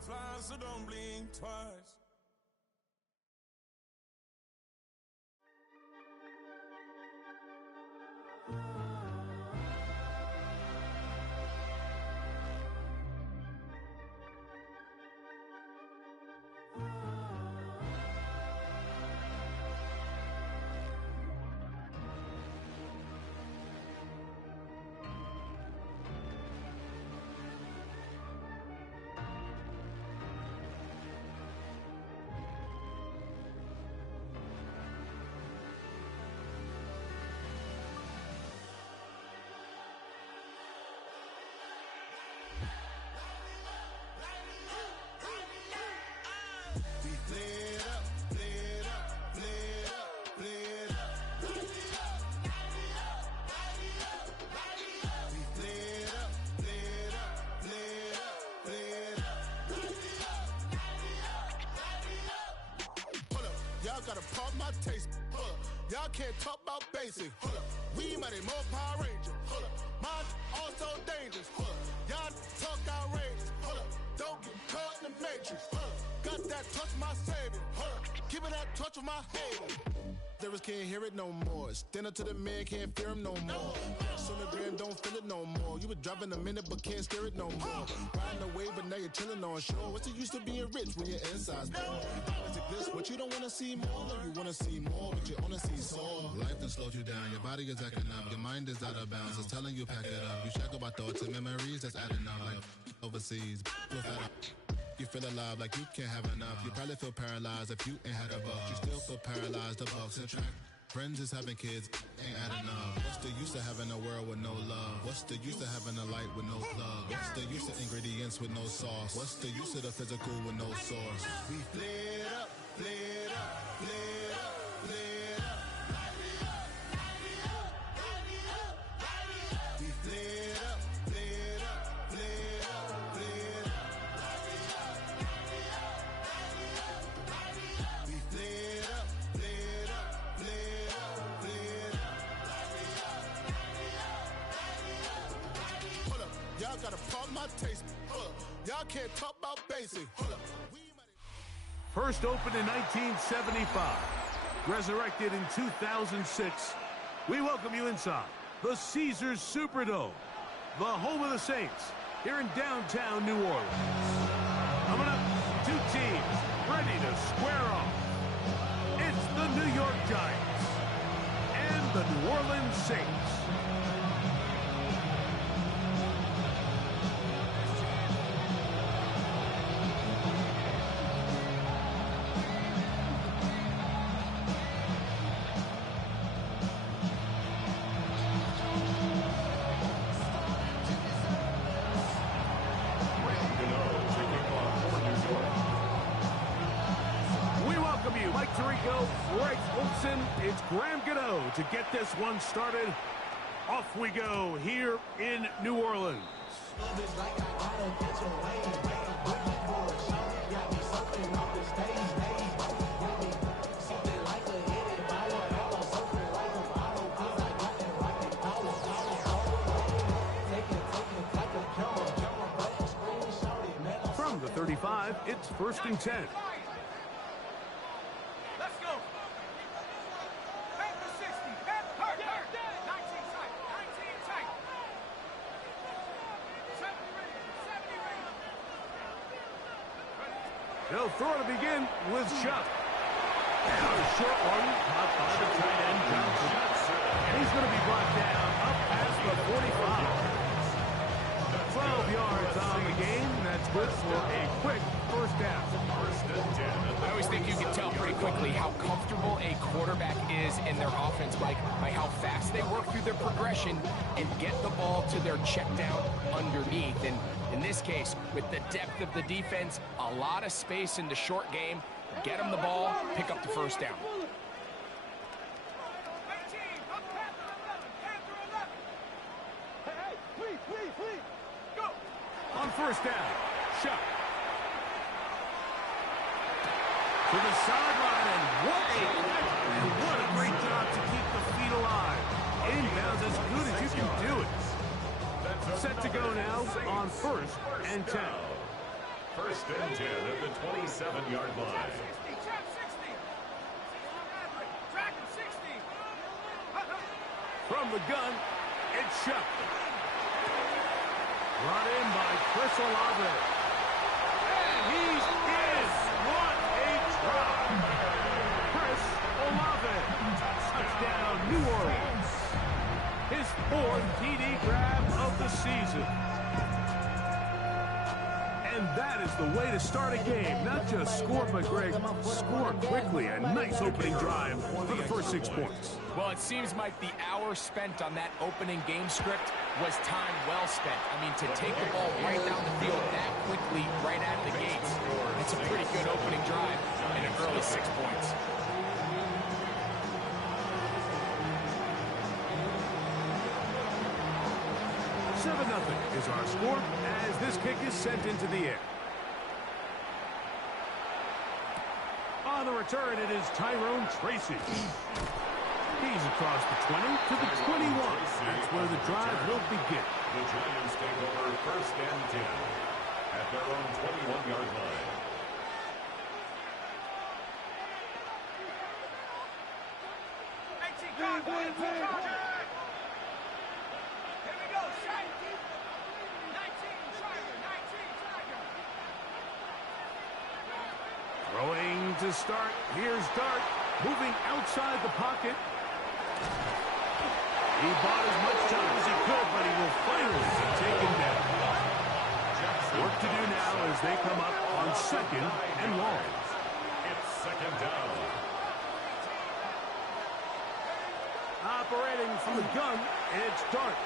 fly, so don't blink twice. Y'all gotta pump my taste. Y'all can't talk about basic. We mighty more Power Ranger. Mine also dangerous. Y'all talk outrageous. Don't get caught in the matrix. Got that touch my savior. Give me that touch of my hater. Lyrics can't hear it no more. Stand up to the man, can't fear him no more. Sonogram don't feel it no more. You were driving a minute but can't steer it no more. Riding away but now you're chilling on shore. What's the use of being rich when your inside's poor? Is it this what you don't wanna see more? No, you wanna see more but you only see sore. Life done slowed you down, your body is acting up. Your mind is out of bounds, it's telling you pack it up. You shackle by thoughts and memories that's adding up. Like overseas, you feel alive like you can't have enough. You probably feel paralyzed if you ain't had a buck. You still feel paralyzed, the bucks and track. Friends is having kids, ain't adding up. What's the use of having a world with no love? What's the use of having a light with no plug? What's the use of ingredients with no sauce? What's the use of the physical with no source? We flared up, flared up, flared up, flared up. We flared up, flared up, flared up, flared up. We flared up, flared up, flared up, flared up. Hold up, y'all gotta pump my taste. Y'all can't talk about basic. First opened in 1975, resurrected in 2006. We welcome you inside the Caesars Superdome, the home of the Saints, here in downtown New Orleans. Coming up, two teams ready to square off. It's the New York Giants and the New Orleans Saints. Mike Tirico, Greg Olson, it's Graham Gano to get this one started. Off we go here in New Orleans. From the 35, it's 1st and 10. They'll throw to begin with Chubb. And a short one, caught by the tight end, Johnson. And he's going to be brought down up past the 45. 12 yards on the game. That's good for a quick first down. I always think you can tell pretty quickly how comfortable a quarterback is in their offense, Mike, by how fast they work through their progression and get the ball to their check down underneath. And in this case, with the depth of the defense, a lot of space in the short game, get them the ball, pick up the first down. On first down, shot. To the sideline, and what a great job to keep the feet alive. Inbounds as good as you can do it. Set to go now on 1st and 10. First and 10 at the 27-yard line. From the gun, it's Shuck. Brought in by Chris Olave. And he's in. What a drop. Chris Olave. Touchdown, New Orleans. His 4th TD grab of the season. And that is the way to start a game. Not just score, but Greg, score quickly. A nice opening drive for the first 6 points. Well, it seems like the hour spent on that opening game script was time well spent. I mean, to take the ball right down the field that quickly, right out of the gates, it's a pretty good opening drive and an early 6 points. Nothing is our score as this kick is sent into the air. On the return, it is Tyrone Tracy. He's across the 20 to the 21. That's where the drive will begin. The Giants take over first and 10 at their own 21-yard line. Throwing to start. Here's Dart moving outside the pocket. He bought as much time as he could, but he will finally be taken down. Work to do now as they come up on 2nd and long. It's 2nd down. Operating from the gun, it's Dart.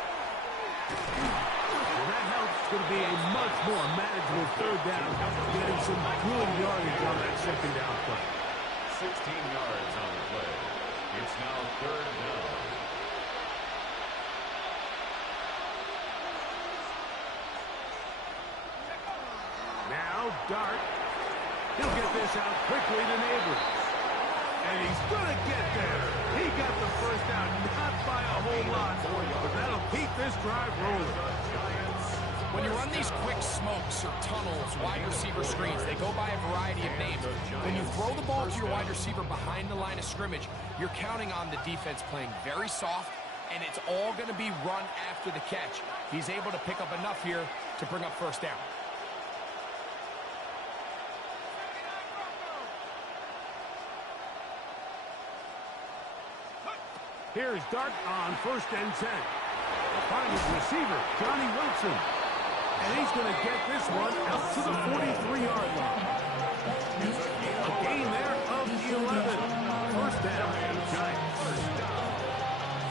That helps. It's going to be a much more manageable 3rd down, getting some good yardage on that 2nd down play. 16 yards on the play. It's now 3rd down. Now Dart. He'll get this out quickly to Neighbors. And he's going to get there. He got the first down, not by a whole lot, but that'll keep this drive rolling. When you run these quick smokes or tunnels, wide receiver screens, they go by a variety of names. When you throw the ball to your wide receiver behind the line of scrimmage, you're counting on the defense playing very soft, and it's all going to be run after the catch. He's able to pick up enough here to bring up first down. Here's Dart on 1st and 10. Find his receiver, Johnny Wilson. And he's going to get this one out to the 43-yard line. A gain there of 11. First down, Giants.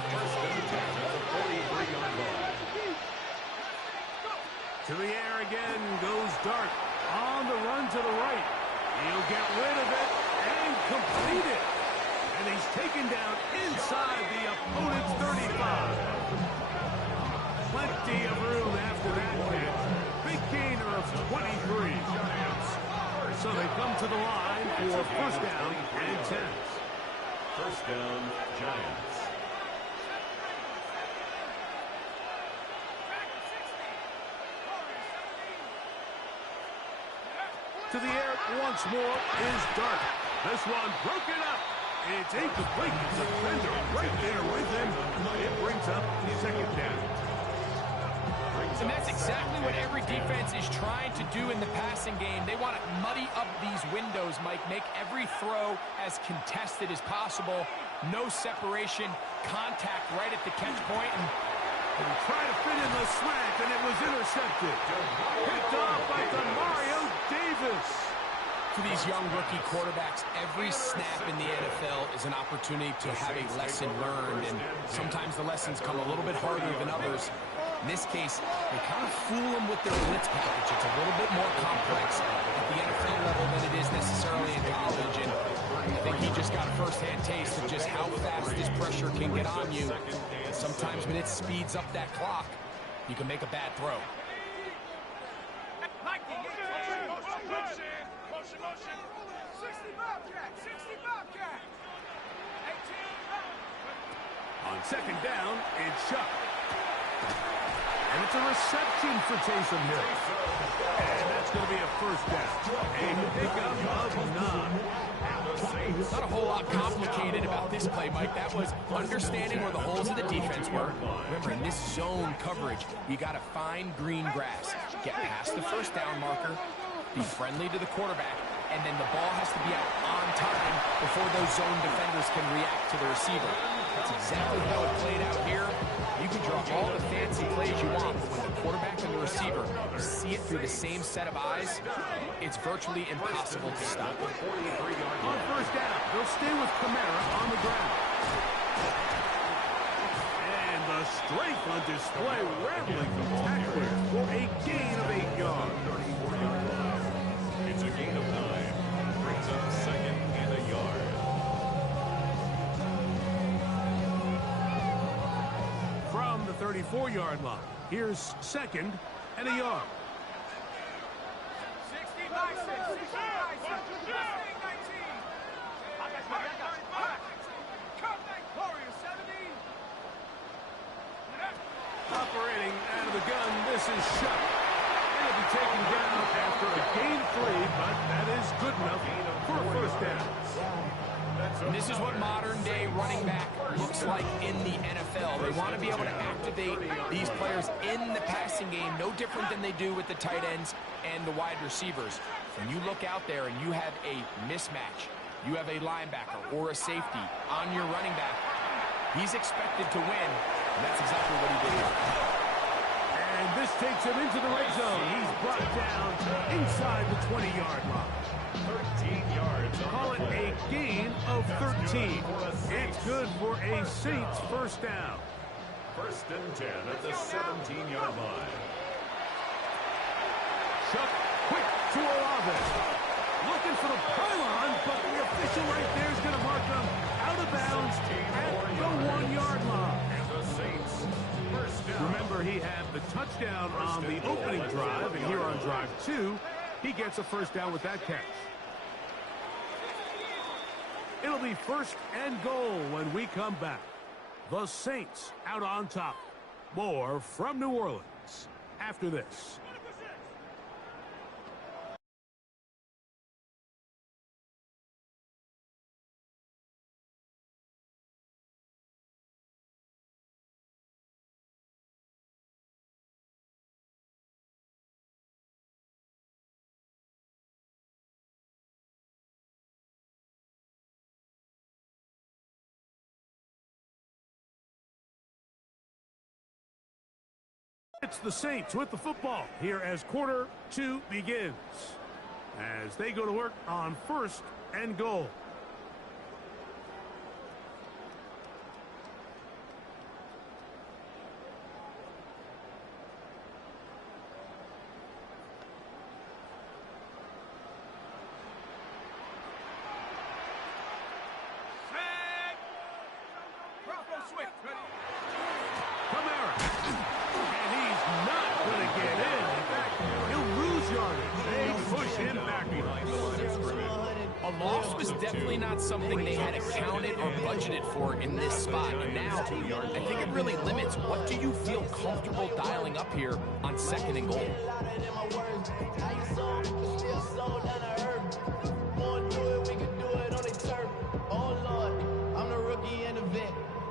First and 10 at the 43-yard line. To the air again goes Dart. On the run to the right. He'll get rid of it and complete it. And he's taken down inside the opponent's 35. Plenty of room after that catch. Big gainer of 23. So they come to the line for first down and 10. First down, Giants. To the air once more is Dart. This one broken up. It's incomplete. The defender right there with him. It brings up 2nd down. And that's exactly what every defense is trying to do in the passing game. They want to muddy up these windows, Mike, make every throw as contested as possible. No separation, contact right at the catch point, and try to fit in the slant, and it was intercepted. Picked off by Demario Davis. To these young rookie quarterbacks, every snap in the NFL is an opportunity to have a lesson learned, and sometimes the lessons come a little bit harder than others. In this case, they kind of fool them with their blitz package. It's a little bit more complex at the NFL level than it is necessarily in college, and I think he just got a first-hand taste of just how fast this pressure can get on you. And sometimes when it speeds up that clock, you can make a bad throw. On 2nd down, it's Shuck. And it's a reception for Taysom Hill. And that's going to be a first down. A pickup of 9. Not a whole lot complicated about this play, Mike. That was understanding where the holes of the defense were. Remember, in this zone coverage, you got to find green grass. Get past the first down marker, be friendly to the quarterback, and then the ball has to be out on time before those zone defenders can react to the receiver. That's exactly how it played out here. You can draw all the fancy plays you want, but when the quarterback and the receiver see it through the same set of eyes, it's virtually impossible to stop. On first down, they'll stay with Kamara on the ground. And the strength on display, rambling from tacklers for a gain of 8 yards. It's a gain of 9. Brings up second and a yard. From the 34-yard line, here's second and a yard. 60-6. Operating out of the gun, this is Shuck. It'll be taken down after a gain 3, but that is good enough for a first down. And this is what modern-day running back looks like in the NFL. They want to be able to activate these players in the passing game, no different than they do with the tight ends and the wide receivers. When you look out there and you have a mismatch, you have a linebacker or a safety on your running back, he's expected to win, and that's exactly what he did here. And this takes him into the red zone. He's brought down inside the 20-yard line. 13 yards. Call it a gain of 13. It's good for a Saints first down. First and 10 at the 17-yard line. Shuck quick to Olave. Looking for the pylon, but the official right there is going to mark them out of bounds at the 1-yard line. And the Saints first down. Remember, he had the touchdown on the opening drive, and here on drive 2, he gets a first down with that catch. It'll be first and goal when we come back. The Saints out on top. More from New Orleans after this. It's the Saints with the football here as quarter 2 begins. As they go to work on first and goal. Definitely not something they had accounted or budgeted for in this spot. And now, I think it really limits what do you feel comfortable dialing up here on second and goal.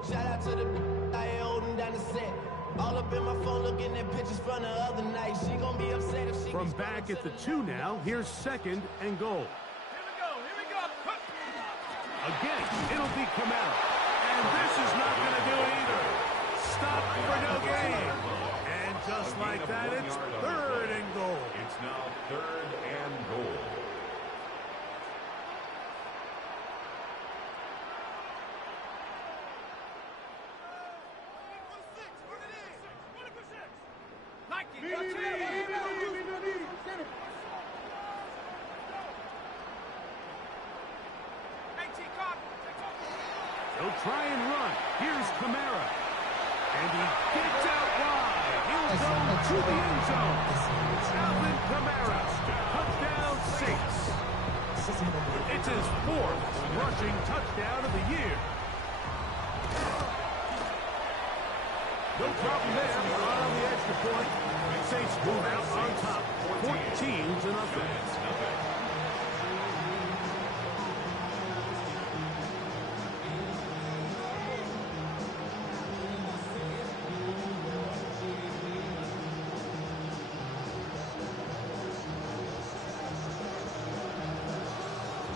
Shout out to the I holding down the set. All up in my phone looking at pictures from the other night. She gonna be upset if she from back at the 2 now, here's second and goal. Again, it'll be Kamara. And this is not going to do it either. Stop for no gain. And just like that, it's third and goal. It's now third and goal. He'll try and run. Here's Kamara. And he gets out wide. He'll go to the end zone. Alvin Kamara. Touchdown Saints. It's his 4th rushing touchdown of the year. No problem there. On the edge extra point. Saints move out on top, 14-0.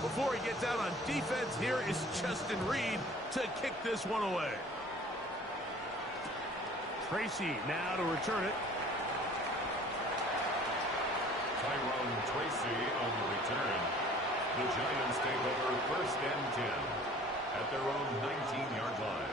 Before he gets out on defense, here is Justin Reed to kick this one away. Tracy now to return it. Tyrone Tracy on the return. The Giants take over 1st and 10 at their own 19-yard line.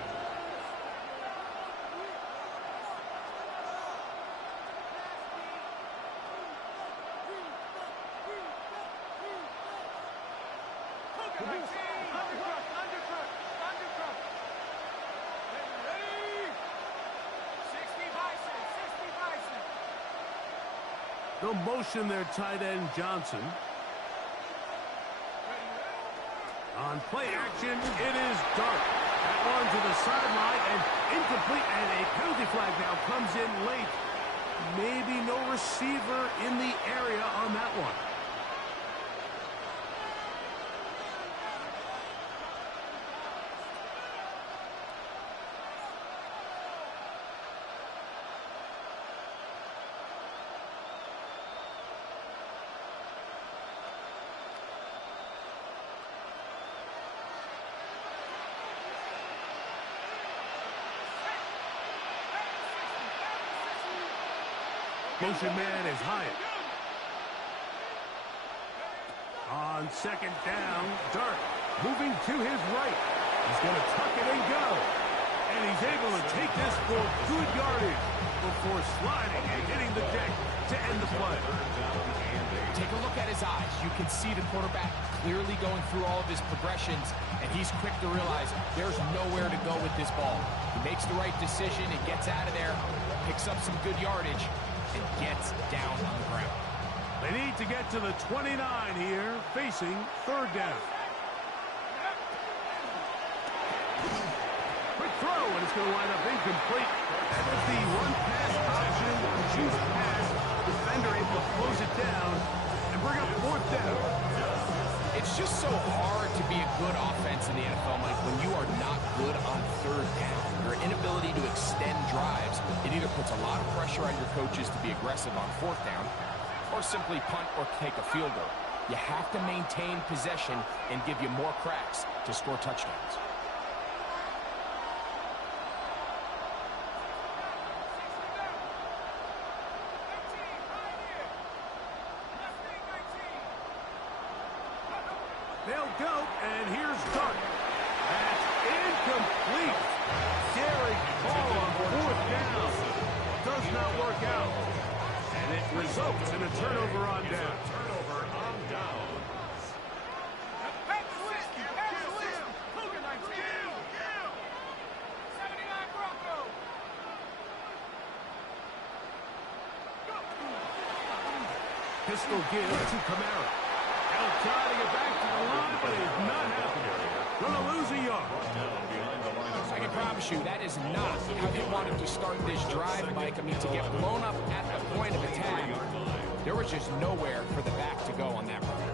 They'll motion their tight end, Johnson. On play action, it is Dart. That one to the sideline and incomplete, and a penalty flag now comes in late. Maybe no receiver in the area on that one. Motion man is Hyatt. On 2nd down, Dart moving to his right. He's going to tuck it and go. And he's able to take this for good yardage before sliding and hitting the deck to end the play. Take a look at his eyes. You can see the quarterback clearly going through all of his progressions, and he's quick to realize there's nowhere to go with this ball. He makes the right decision and gets out of there, picks up some good yardage, and gets down on the ground. They need to get to the 29 here, facing 3rd down. Quick throw, and it's going to wind up incomplete. That is the one-pass option, juice pass. Defender able to close it down and bring up 4th down. It's just so hard to be a good offense in the NFL, Mike, when you are not good on 3rd down. Your inability to extend drives, it either puts a lot of pressure on your coaches to be aggressive on 4th down or simply punt or take a field goal. You have to maintain possession and give you more cracks to score touchdowns. They'll go, and here's Dart. That's incomplete. Daring ball on 4th down. Does not work out. And it results in a turnover on down. Turnover on downs. Pistol give to Kamara. They'll try to get back to the line, but it's not happening. Going to lose a yard. I can promise you that is not how they wanted to start this drive, Mike. I mean, to get blown up at the point of attack, there was just nowhere for the back to go on that run.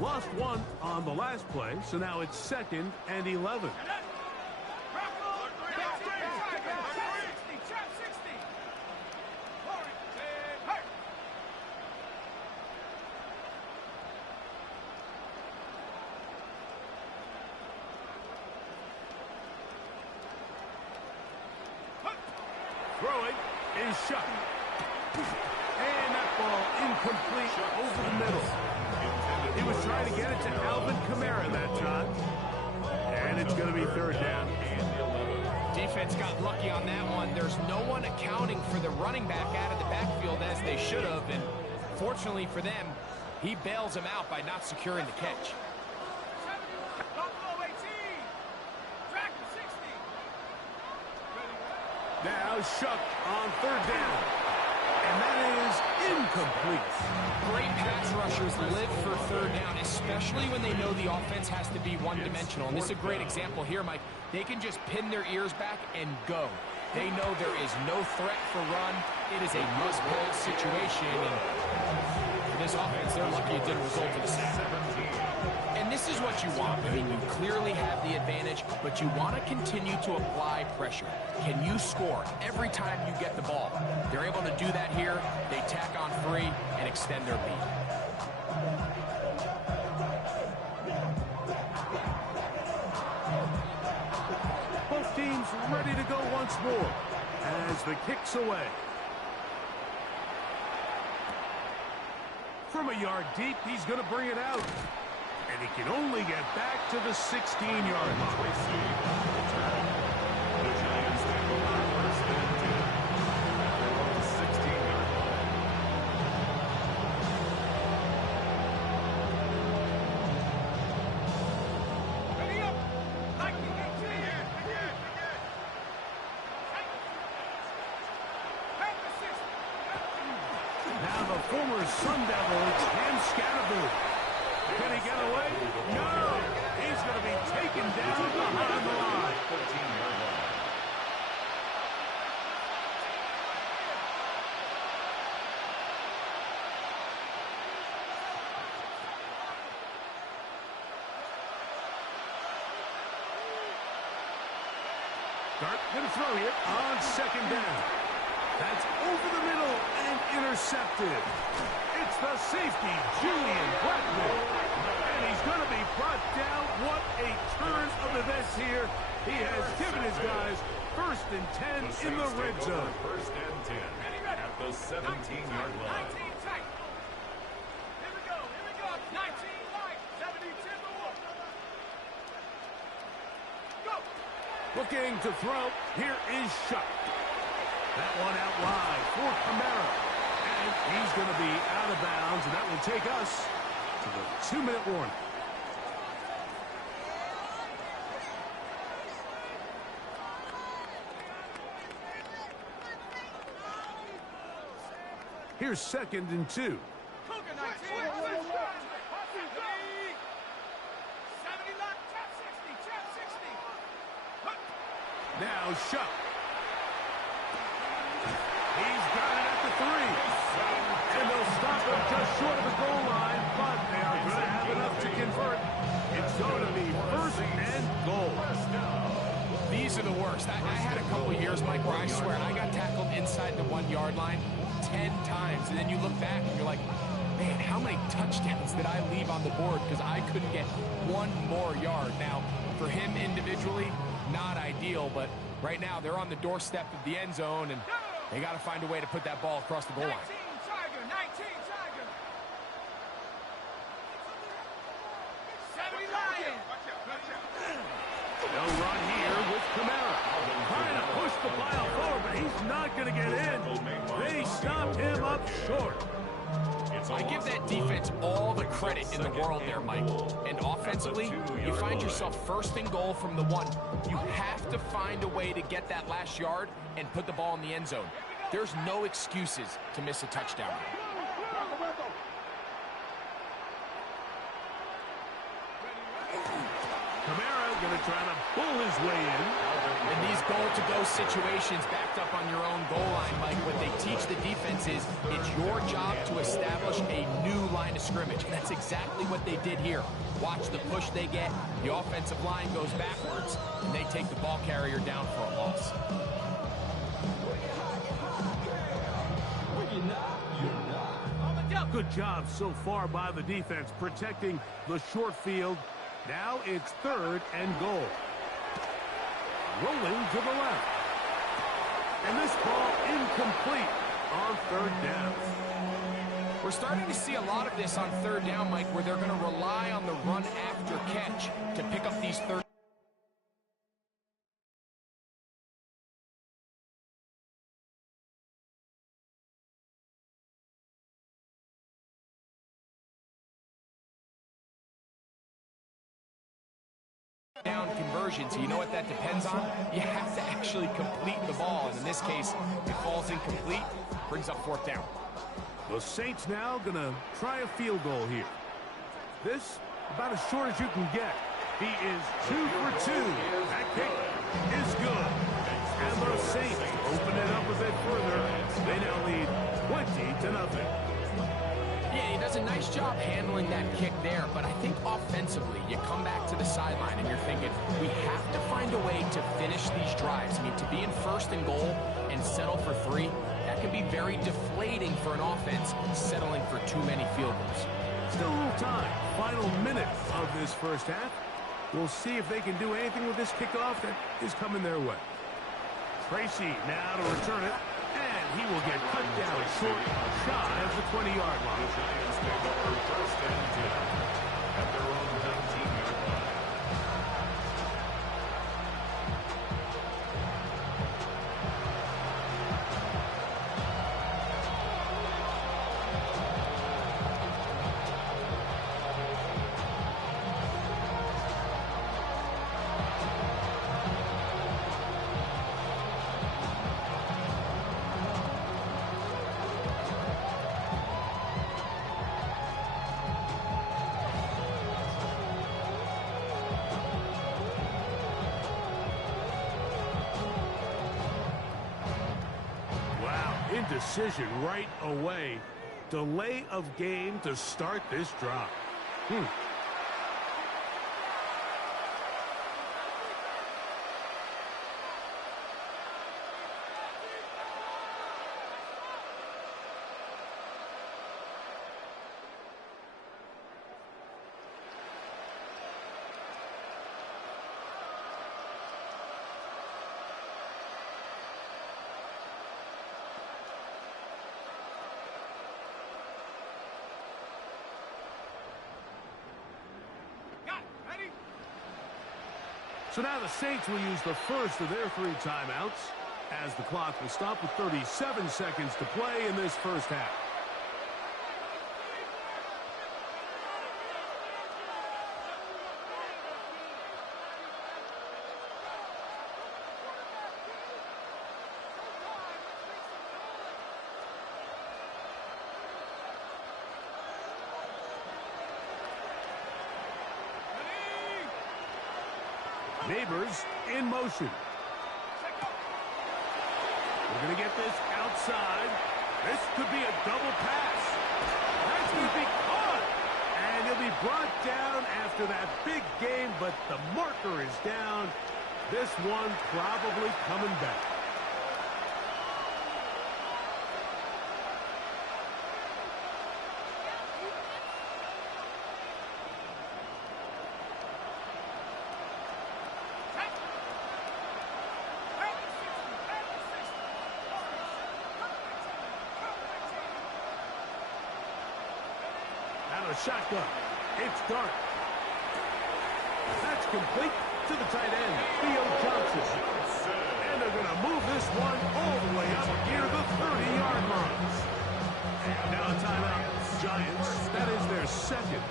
Lost one on the last play, so now it's 2nd and 11. Throwing is shot. And that ball incomplete over the middle. He was trying to get it to Alvin Kamara that time. And it's going to be 3rd down. Defense got lucky on that one. There's no one accounting for the running back out of the backfield as they should have. And fortunately for them, he bails them out by not securing the catch. Now Shuck on 3rd down. And that is incomplete. Great pass rushers live for 3rd down, especially when they know the offense has to be one-dimensional. And this is a great example here, Mike. They can just pin their ears back and go. They know there is no threat for run. It is a must-pass situation. And for this offense, they're lucky it didn't result in a sack. And this is what you want. I mean, you clearly have the advantage, but you want to continue to apply pressure. Can you score every time you get the ball? They're able to do that here. They tack on 3 and extend their lead. Both teams ready to go once more as the kick's away. From a yard deep, he's going to bring it out. And he can only get back to the 16-yard line. The Giants take over first and 10 at their own 16-yard line. Now the former Sun Devil, Cam Scatterboo. Can he get away? No! He's going to be taken down behind the line. 13-yard line. Dart going to throw here on second down. That's over the middle and intercepted. It's the safety, Julian Blackmon. And he's going to be brought down. What a turn of events here. He has given his guys first and 10 in the red zone. First and 10 at the 17-yard line. Here we go. 19 light, 72 go. Looking to throw. Here is Shuck. That one out wide for Kamara. And he's going to be out of bounds, and that will take us to the 2-minute warning. Here's second and 2. 70 lock, trap 60. Now Shuck. He's got it at the 3. And they'll stop him just short of the goal line, but they are going to have enough to convert. It's going to be first and goal. These are the worst. I had a couple years, Mike, where I swear I got tackled inside the 1-yard line 10 times. And then you look back and you're like, man, how many touchdowns did I leave on the board because I couldn't get one more yard? Now, for him individually, not ideal, but right now they're on the doorstep of the end zone, and they got to find a way to put that ball across the goal line. 19 Tiger. 70 Lion. No run here with Kamara. Trying to push the pile forward, but he's not going to get in. They stopped him up short. I give that defense all the credit in the world there, Mike. And offensively, you find yourself first and goal from the 1. You have to find a way to get that last yard and put the ball in the end zone. There's no excuses to miss a touchdown. Kamara going to try to pull his way in. In these goal-to-go situations backed up on your own goal line, Mike, what they teach the defense is it's your job to establish a new line of scrimmage. And that's exactly what they did here. Watch the push they get. The offensive line goes backwards, and they take the ball carrier down for a loss. Good job so far by the defense protecting the short field. Now it's 3rd and goal. Rolling to the left. And this ball incomplete on 3rd down. We're starting to see a lot of this on 3rd down, Mike, where they're going to rely on the run after catch to pick up these 3rd down conversion. So you know what that depends on? You have to actually complete the ball. And in this case, it falls incomplete, brings up 4th down. The Saints now going to try a field goal here. This about as short as you can get. He is 2 for 2. That kick is good. And the Saints open it up a bit further. They now lead 20-0. Yeah, he does a nice job handling that kick there, but I think offensively, you come back to the sideline and you're thinking, we have to find a way to finish these drives. I mean, to be in first and goal and settle for 3, that can be very deflating for an offense settling for too many field goals. Still a little time. Final minute of this first half. We'll see if they can do anything with this kickoff that is coming their way. Tracy now to return it, and he will get cut down short, shy of the 20-yard line. The Giants take over first and 10 at their own 19-yard line. Indecision right away. Delay of game to start this drive. So now the Saints will use the first of their 3 timeouts as the clock will stop with 37 seconds to play in this first half. Neighbors in motion. We're going to get this outside. This could be a double pass. That's going to be caught. And he'll be brought down after that big game, but the marker is down. This one probably coming back. Shotgun. It's Dart. That's complete to the tight end, Theo Johnson. And they're going to move this one all the way up near the 30-yard line. Now a timeout. Giants. That is their second.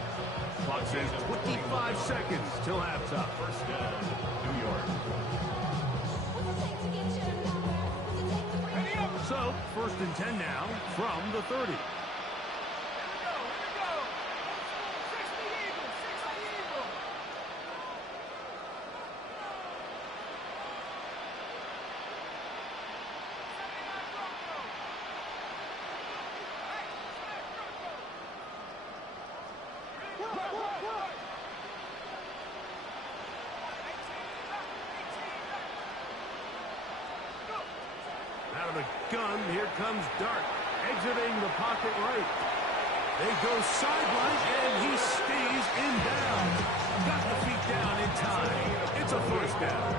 Clock says 25 seconds till halftime. First down, New York. So, first and 10 now from the 30. Out of the gun, here comes Dart, exiting the pocket right. They go sideline, and he stays in bounds. Got the feet down in time. It's a first down.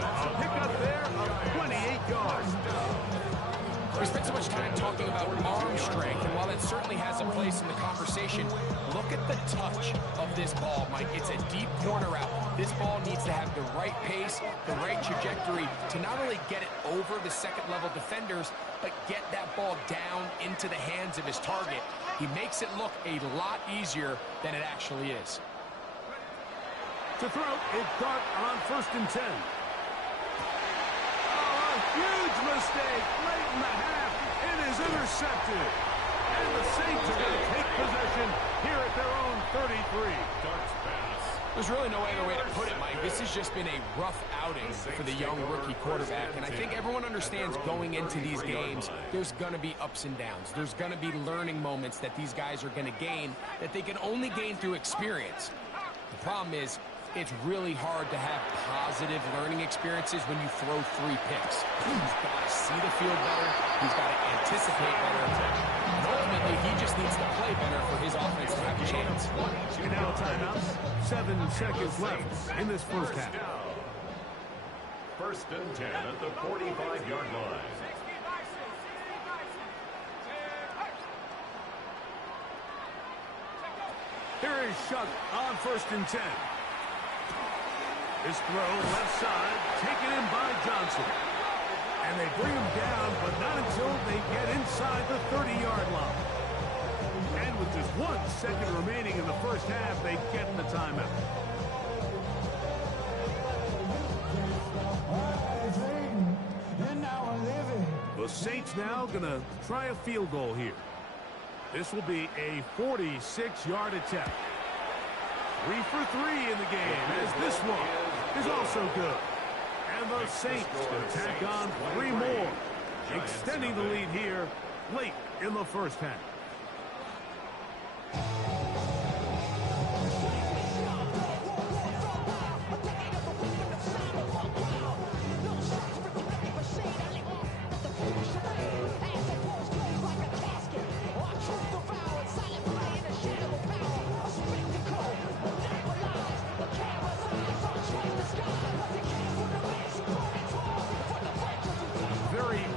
A pickup there of 28 yards. We spent so much time talking about arm strength, and while it certainly has a place in the conversation, look at the touch of this ball, Mike. It's a deep corner route. This ball needs to have the right pace, the right trajectory to not only get it over the second-level defenders, but get that ball down into the hands of his target. He makes it look a lot easier than it actually is. To throw, it's Dart on first and 10. Huge mistake late in the half. It is intercepted. And the Saints are going to take possession here at their own 33. Dart's pass There's really no other way to put it, Mike. This has just been a rough outing for the young rookie quarterback, and I think everyone understands going into these games, there's going to be ups and downs. There's going to be learning moments that these guys are going to gain that they can only gain through experience. The problem is, it's really hard to have positive learning experiences when you throw 3 picks. He's got to see the field better. He's got to anticipate better. And ultimately, he just needs to play better for his offense to have a chance. And now timeouts. 7 seconds left in this first half. First and 10 at the 45-yard line. Here is Shuck on first and 10. This throw left side, taken in by Johnson. And they bring him down, but not until they get inside the 30-yard line. And with just 1 second remaining in the first half, they get the timeout. The Saints now going to try a field goal here. This will be a 46-yard attempt. 3 for 3 in the game, as this one is also good. And the Saints going to tack on 3 more, extending the lead here late in the first half.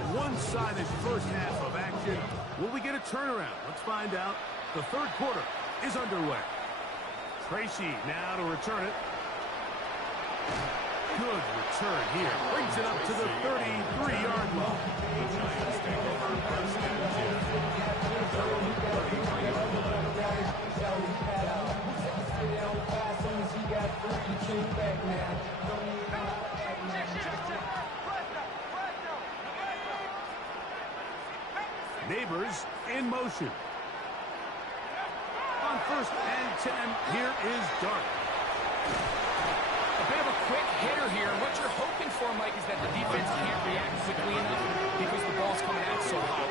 One-sided first half of action. Will we get a turnaround? Let's find out. The third quarter is underway. Tracy now to return it. Good return here. Brings it up to the 33-yard line. The Giants take over first and 10. Neighbors in motion. On first and 10, here is Dart. A bit of a quick hitter here. What you're hoping for, Mike, is that the defense can't react quickly enough because the ball's coming out so hot.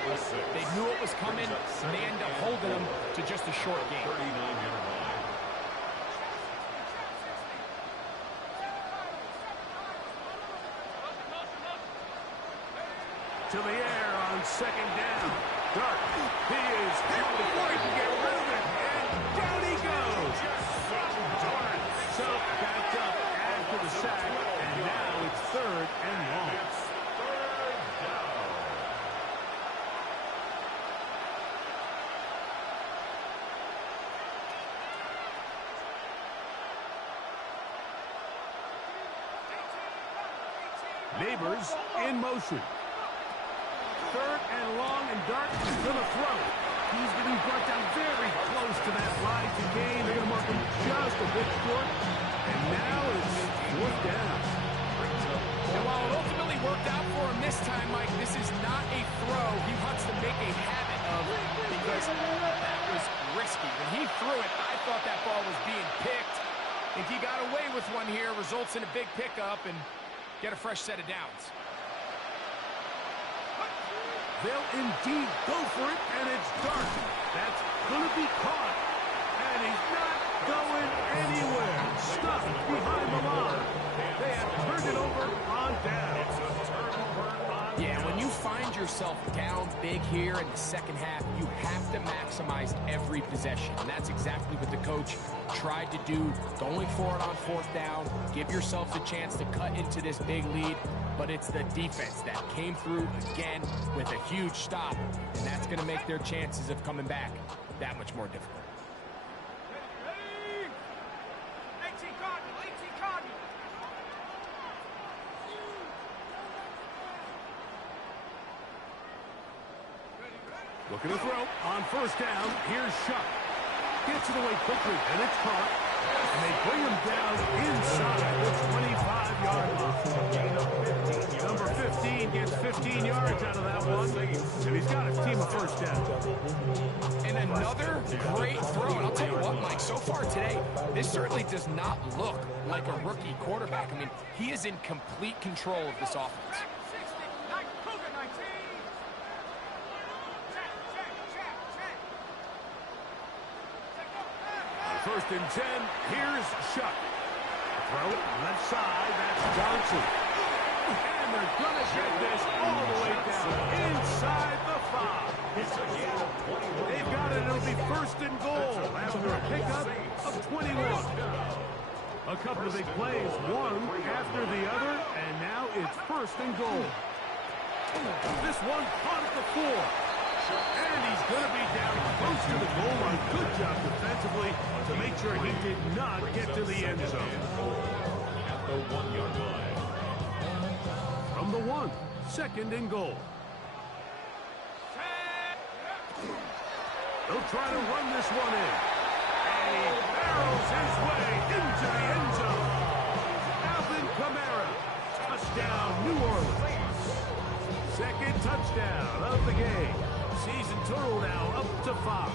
They knew it was coming, and they end up holding them to just a short game. 39-yard line. To the air on second down. Dart. He is hit before he can get rid of it. And down he goes. Dart. So backed up after the sack. And now it's third and long. It's third down. Neighbors in motion. Third and long, and Dart is going to throw. He's going to be brought down very close to that line to gain. They're going to mark him just a bit short. And now it's fourth down. And while it ultimately worked out for him this time, Mike, this is not a throw he wants to make a habit of because that was risky. When he threw it, I thought that ball was being picked. I think he got away with one here, results in a big pickup, and get a fresh set of downs. They'll indeed go for it, and it's Dart. That's going to be caught. And he's not going anywhere. Stuck behind the line. They have turned it over on down. Yeah, when you find yourself down big here in the second half, you have to maximize every possession. And that's exactly what the coach tried to do, going for it on fourth down, give yourselves a chance to cut into this big lead. But it's the defense that came through again with a huge stop, and that's going to make their chances of coming back that much more difficult. Ready? 18 Cardinal, 18 Cardinal. Looking to throw on first down. Here's Shuck. Gets it away quickly, and it's caught. And they bring him down inside the 25-yard line. Number 15 gets 15 yards out of that one. And he's got his team a first down. And another great throw. And I'll tell you what, Mike, so far today, this certainly does not look like a rookie quarterback. I mean, he is in complete control of this offense. 1st and 10, here's Shuck. Throw left side, that's Johnson. And they're gonna get this all the way down inside the 5. They've got it, it'll be 1st and goal after a pickup of 21. A couple of big plays, one after the other, and now it's 1st and goal. This one caught at the 4. And he's going to be down close to the goal line. Good job defensively to make sure he did not get to the end zone. At the 1-yard line. From the 1, 2nd and goal. They'll try to run this one in. And he barrels his way into the end zone. Alvin Kamara. Touchdown, New Orleans. 2nd touchdown of the game. Season total now up to 5.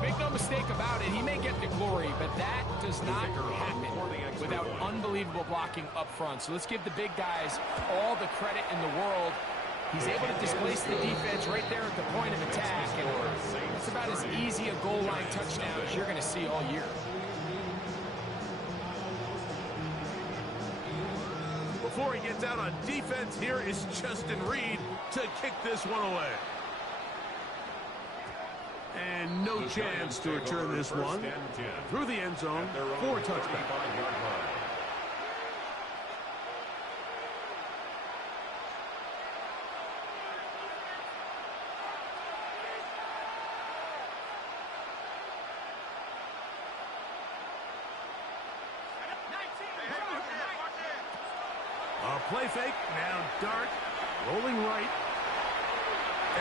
Make no mistake about it, he may get the glory, but that does not happen without unbelievable blocking up front. So let's give the big guys all the credit in the world. He's able to displace the defense right there at the point of attack, and it's about as easy a goal line touchdown as you're going to see all year. Before he gets out on defense, here is Justin Reed to kick this one away. And no chance to return this one through the end zone for a touchback. Play fake, now Dart, rolling right,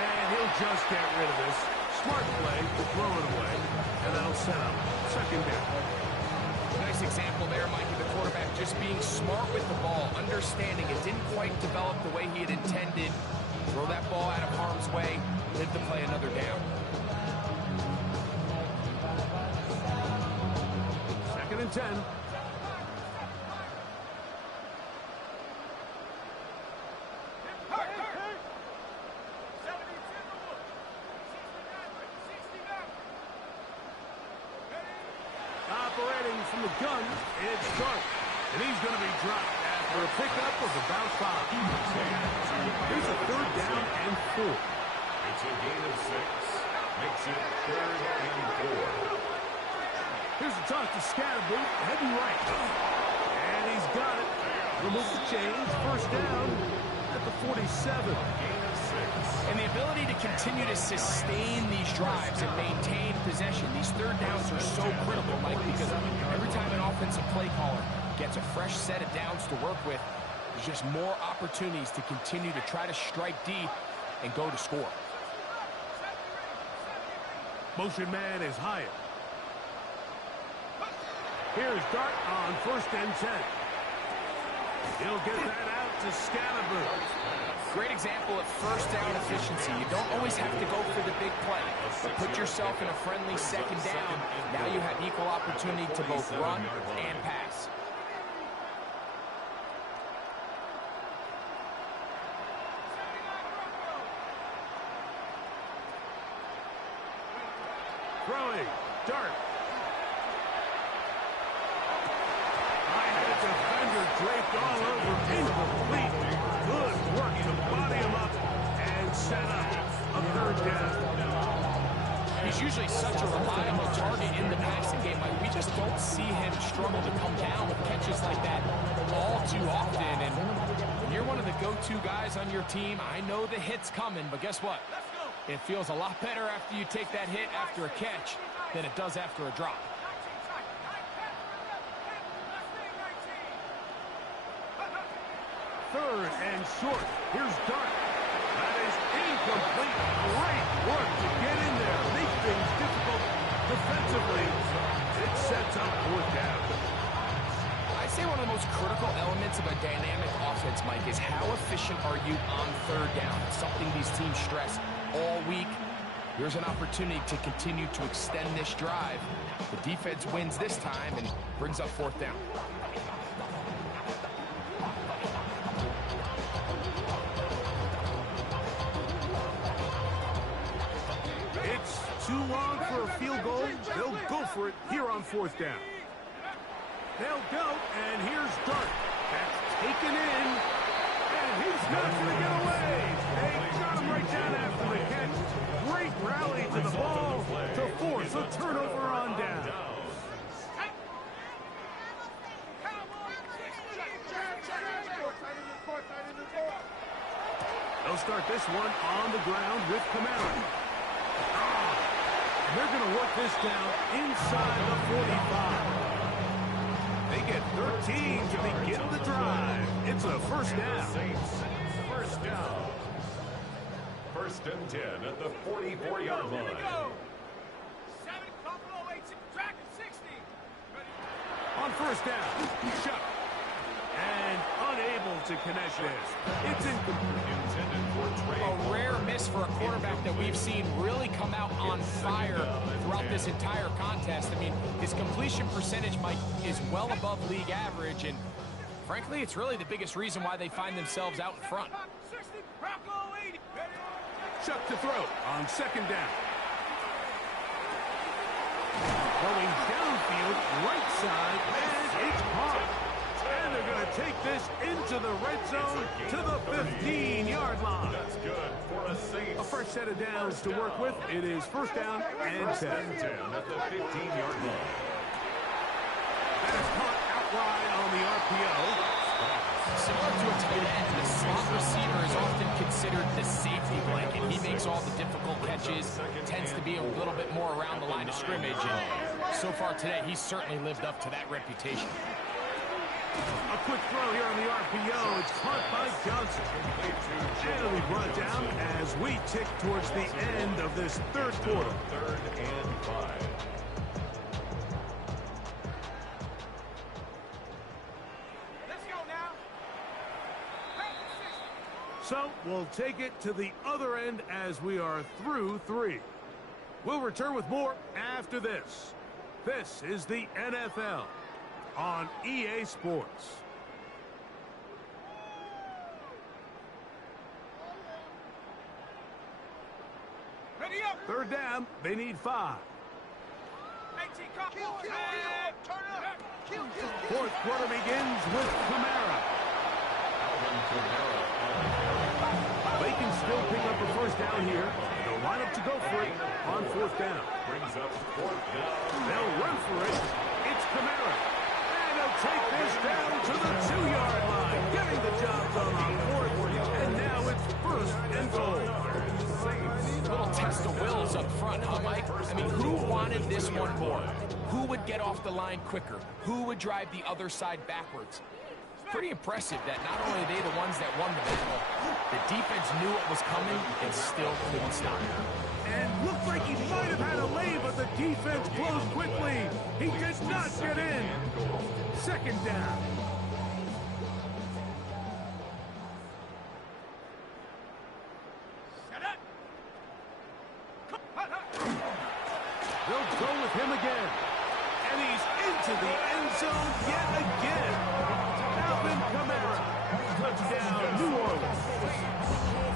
and he'll just get rid of this. Smart play to throw it away, and that'll set up 2nd down. Nice example there, Mikey, the quarterback just being smart with the ball, understanding it didn't quite develop the way he had intended. Throw that ball out of harm's way, live to play another down. 2nd and 10. Operating from the gun, it's Dart. And he's going to be dropped after a pickup of about 5. Here's a 3rd down and 4. It's a gain of 6. Makes it 3rd and 4. Here's a toss to Scatterboo, heading right. And he's got it. Removes the chains, 1st down at the 47. Gain of 6. And the ability to continue to sustain these drives and maintain possession, these 3rd downs are so critical, Mike, because every time an offensive play caller gets a fresh set of downs to work with, there's just more opportunities to continue to try to strike deep and go to score. Motion man is Hyatt. Here's Dart on 1st and 10. He'll get that out to Scatterboo. Great example of 1st down efficiency. You don't always have to go for the big play, but put yourself in a friendly 2nd down. Now you have equal opportunity to both run and pass. Throwing, Dart. I had a defender draped all over, incomplete. Good work to body him up and set up a 3rd down. He's usually such a reliable target in the passing game. Like, we just don't see him struggle to come down with catches like that all too often. And when you're one of the go-to guys on your team, I know the hit's coming, but guess what? It feels a lot better after you take that hit after a catch than it does after a drop. 3rd and short. Here's Dart. That is incomplete. Great work to get in there. Make things difficult defensively. It sets up 4th down. I'd say one of the most critical elements of a dynamic offense, Mike, is how efficient are you on 3rd down? It's something these teams stress all week. Here's an opportunity to continue to extend this drive. The defense wins this time and brings up 4th down. It's too long for a field goal. They'll go for it here on 4th down. They'll go, and here's Dart. That's taken in, and he's not going to get away. They got him right down after the catch. Great rally to the ball to force a turnover on down. They'll start this one on the ground with Kamara. They're going to work this down inside the 45. They get 13 to begin the drive. It's a 1st down. Saints, 1st down. 1st and 10 at the 44-yard line. 7, Buffalo, 18, track at 60. On 1st down, shot. And unable to connect this. It's Intended for Trey. A rare miss for a quarterback that we've seen really come out on fire throughout this entire contest. I mean, his completion percentage, Mike, is well above league average, and frankly, it's really the biggest reason why they find themselves out in front. 60, Bronco, 80. Chuck to throw on 2nd down. Going downfield, right side, and it's caught. And they're going to take this into the red zone to the 15-yard line. That's good for a Saints. A fresh set of downs to work with. It is 1st down and 10. 10 at the 15-yard line. That is caught out wide on the RPO. Similar to a tight end, the slot receiver is often considered the safety blanket. He makes all the difficult catches, tends to be a little bit more around the line of scrimmage, and so far today, he's certainly lived up to that reputation. A quick throw here on the RPO. It's caught by Johnson. And it'll be brought down as we tick towards the end of this 3rd quarter. 3rd and 5. Let's go now. So we'll take it to the other end as we are through 3. We'll return with more after this. This is the NFL on EA Sports. Ready up. 3rd down, they need 5. 18, kill. Turn up. Kill. 4th quarter begins with Kamara. Alvin Kamara. They can still pick up a 1st down here. They'll line up to go for it on 4th down. Brings up 4th down. They'll run for it. It's Kamara. And they'll take this down to the 2-yard line. Getting the job done on 4th. And now it's 1st and goal. Little test of wills up front, huh, Mike? I mean, who wanted this one more? Who would get off the line quicker? Who would drive the other side backwards? Pretty impressive that not only are they the ones that won the battle, the defense knew what was coming and still couldn't stop it. And looked like he might have had a lane, but the defense closed quickly. He did not get in. 2nd down. They'll go with him again. And he's into the end zone yet again. Alvin Kamara. Touchdown, New Orleans.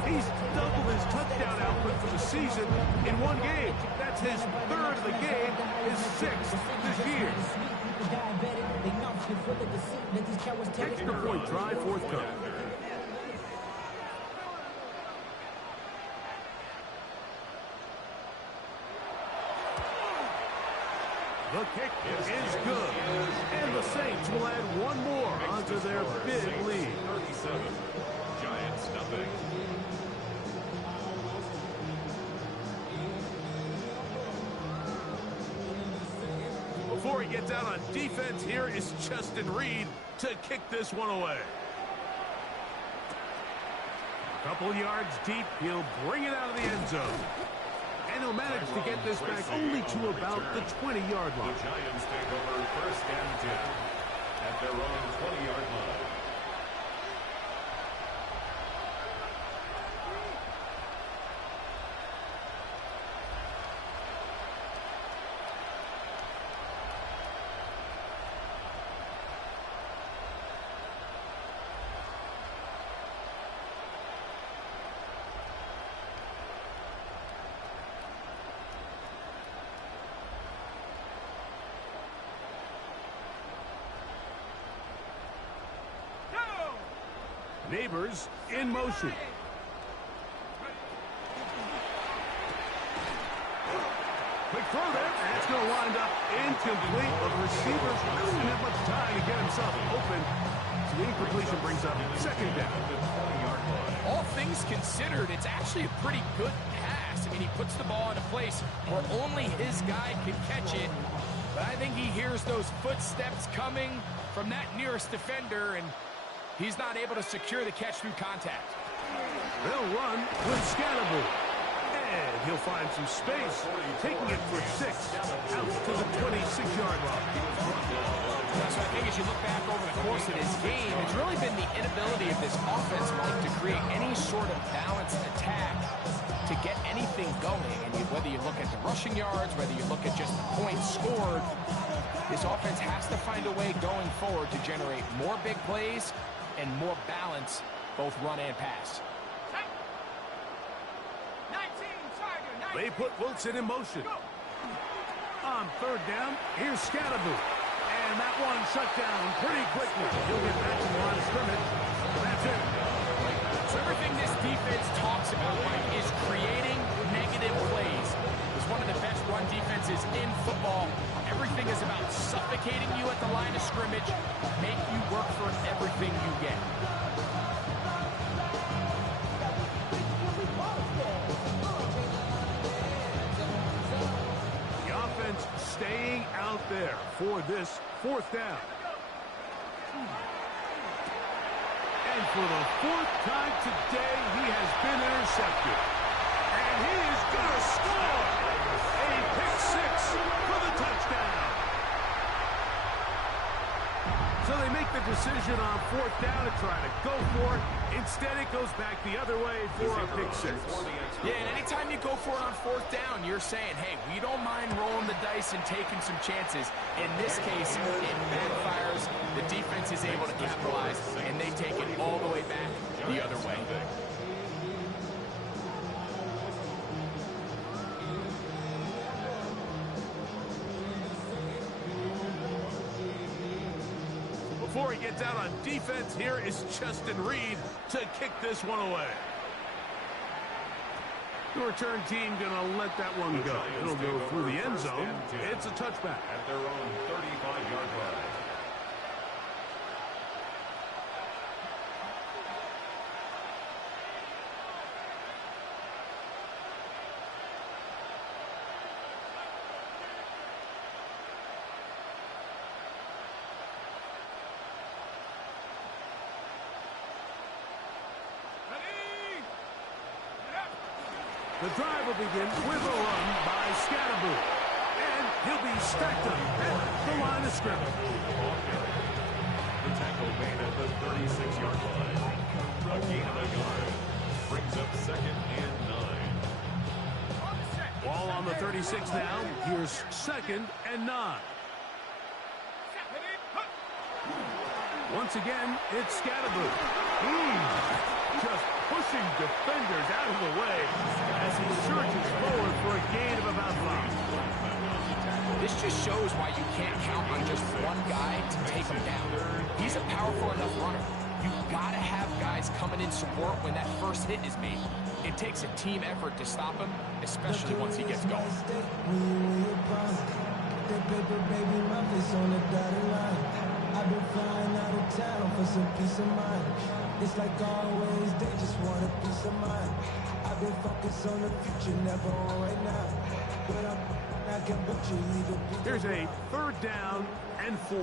He's doubled his touchdown output for the season in one game. That's his 3rd of the game, his 6th this year. Extra point try, 4th cut. The kick is good. And the Saints will add one more onto their big lead. 37. Giants nothing. Before he gets out on defense, here is Justin Reed to kick this one away. A couple yards deep, he'll bring it out of the end zone. And he'll manage to get this back only to about the 20-yard line. The Giants take over 1st and 10 at their own 20-yard line. Neighbors in motion. Quick throw there, and it's going to wind up incomplete. But the receiver really didn't have much time to get himself open. So the incompletion brings up second down. All things considered, it's actually a pretty good pass. I mean, he puts the ball in a place where only his guy can catch it. But I think he hears those footsteps coming from that nearest defender, and he's not able to secure the catch through contact. They'll run with Scatterbury. And he'll find some space, taking it for 6 out to the 26-yard line. So I think as you look back over the course of this game, it's really been the inability of this offense, Mike, to create any sort of balanced attack to get anything going. And whether you look at the rushing yards, whether you look at just the points scored, this offense has to find a way going forward to generate more big plays and more balance, both run and pass. They put Wilson in motion. On third down, here's Scatterbury. And that one shut down pretty quickly. He'll get back to the line of scrimmage. That's it. So everything this defense talks about, Mike, is creating negative plays. It's one of the best run defenses in football. Everything is about suffocating you at the line of scrimmage, make you work for everything you get. Staying out there for this fourth down. And for the fourth time today, he has been intercepted. And he is going to score a pick 6 for the touchdown. So they make the decision on fourth down to try to go for it. Instead, it goes back the other way for a pick 6. Yeah, and anytime you go for it on fourth down, you're saying, hey, we don't mind rolling the dice and taking some chances. In this case, it backfires. The defense is able to capitalize, and they take it all the way back the other way. Before he gets out on defense, here is Justin Reed to kick this one away. The return team going to let that one go. It'll go through the end zone. It's a touchback. At their own 35-yard line. The drive will begin with a run by Scatterbury. And he'll be stacked up at the line of scrimmage. The tackle made at the 36-yard line. A gain of a yard. Brings up 2nd and 9. Ball on the 36 now. Here's 2nd and 9. Once again, it's Scatterbury. Just pushing defenders out of the way as he surges forward for a gain of about 5. This just shows why you can't count on just one guy to take him down. He's a powerful enough runner. You've got to have guys coming in support when that first hit is made. It takes a team effort to stop him, especially once he gets going. I've been flying out of town for some peace of mind. It's like always, they just want a peace of mind. I've been focused on the future, never on right now. But I can butcher either. Here's a 3rd down and 4.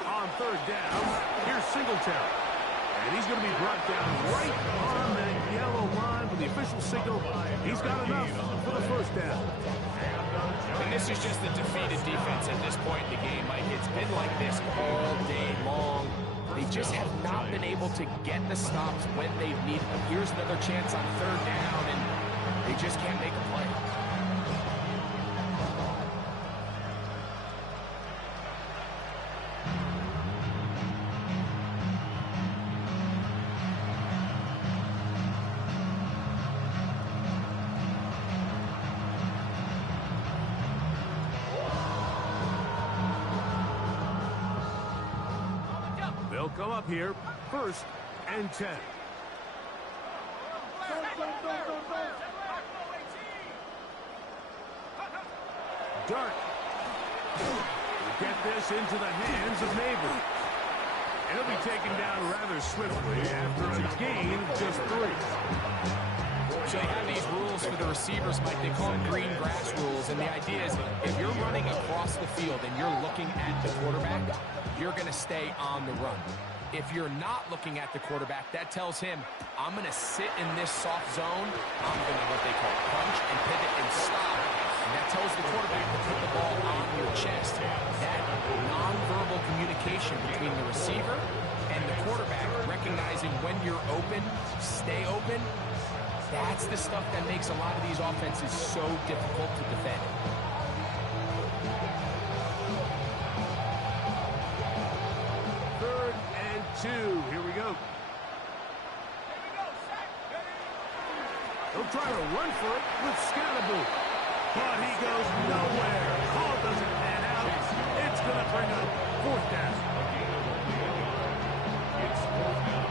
On 3rd down, here's Singletary. And he's going to be brought down right on that yellow line for the official signal. He's got enough for the 1st down. And this is just the defeated defense at this point in the game, Mike. It's been like this all day long. They just have not been able to get the stops when they've needed them. Here's another chance on 3rd down, and they just can't make a play. They'll come up here, 1st and 10. Dart. Get this into the hands of Neighbors. He'll be taken down rather swiftly after a gain of just 3. So they have these rules for the receivers, Mike. They call them green grass rules. And the idea is if you're running across the field and you're looking at the quarterback, you're going to stay on the run. If you're not looking at the quarterback, that tells him, I'm going to sit in this soft zone. I'm going to what they call punch and pivot and stop. And that tells the quarterback to put the ball on your chest. That nonverbal communication between the receiver and the quarterback, recognizing when you're open, stay open, that's the stuff that makes a lot of these offenses so difficult to defend. Third and 2. Here we go. He'll try to run for it with Scatterboo. But he goes nowhere. Call doesn't pan out. It's going to bring up 4th down. It's 4th down.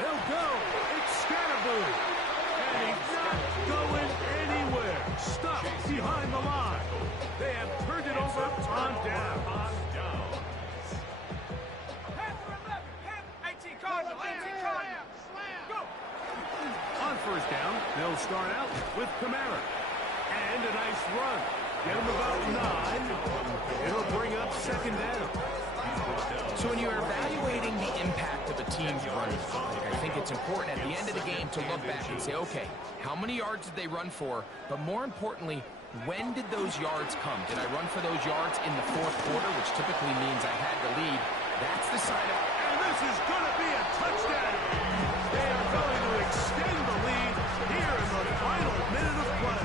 They'll go. It's Scatterboo. And he's not going anywhere. Stuck behind the line. They have turned it over on down. On 1st down, they'll start out with Kamara. And a nice run. Get him about 9. It'll bring up 2nd down. So when you're evaluating the impact of a team's running, I think it's important at the end of the game to look back and say, okay, how many yards did they run for? But more importantly, when did those yards come? Did I run for those yards in the 4th quarter, which typically means I had the lead? That's the sign of... And this is going to be a touchdown. They are going to extend the lead here in the final minute of play.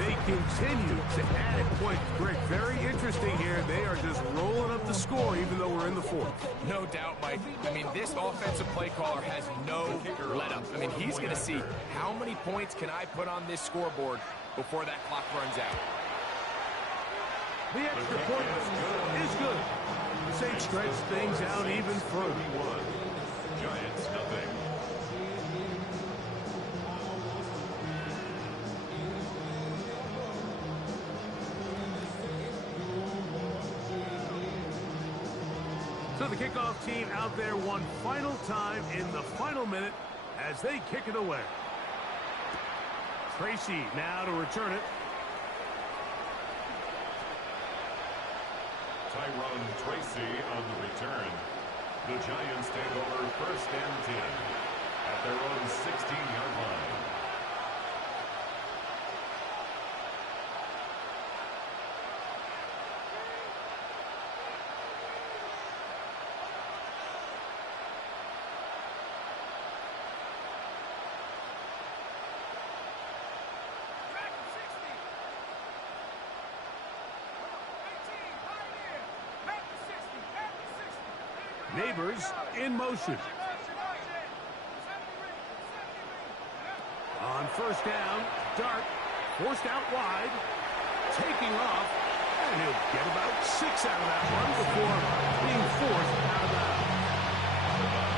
They continue to add points. Greg, very interesting here. They are just rolling up the score even though we're in the 4th. No doubt, Mike. I mean, this offensive play caller has no let-up. I mean, he's going to see how many points can I put on this scoreboard before that clock runs out. The extra point is good. The Saints stretch things out even further. Giants nothing. So the kickoff team out there one final time in the final minute as they kick it away. Tracy now to return it. Tyrone Tracy on the return. The Giants take over 1st and 10 at their own 16-yard line. Neighbors in motion. On 1st down, Dart forced out wide, taking off, and he'll get about 6 out of that one before being forced out of bounds.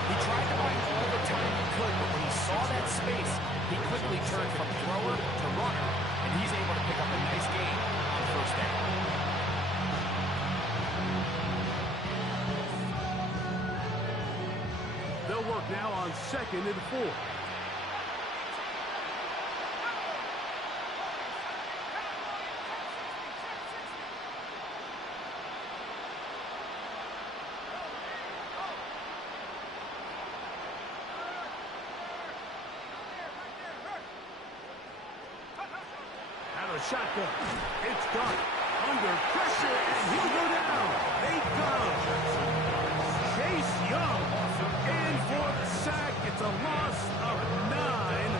He tried to buy all the time he could, but when he saw that space, he quickly turned from thrower to runner, and he's able to pick up a nice gain on 1st down. They'll work now on 2nd and 4. Out of shotgun. It's Dart under pressure, and he'll go down. 8 down. Chase Young in for the sack. It's a loss of 9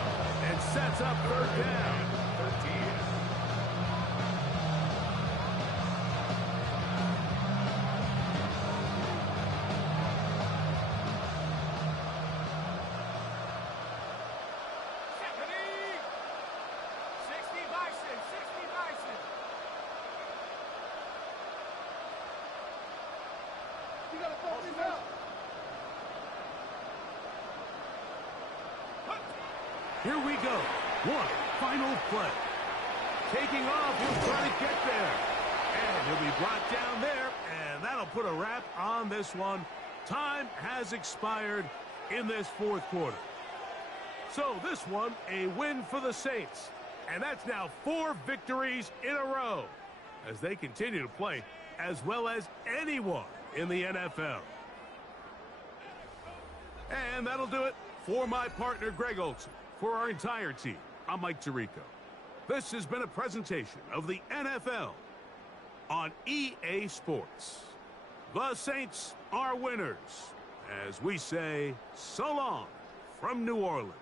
and sets up 3rd down. here we go. One final play. Taking off, he'll try to get there. And he'll be brought down there, and that'll put a wrap on this one. Time has expired in this fourth quarter. So this one, a win for the Saints. And that's now 4 victories in a row as they continue to play as well as anyone in the NFL. And that'll do it for my partner, Greg Olsen. For our entire team, I'm Mike Tirico. This has been a presentation of the NFL on EA Sports. The Saints are winners, as we say so long from New Orleans.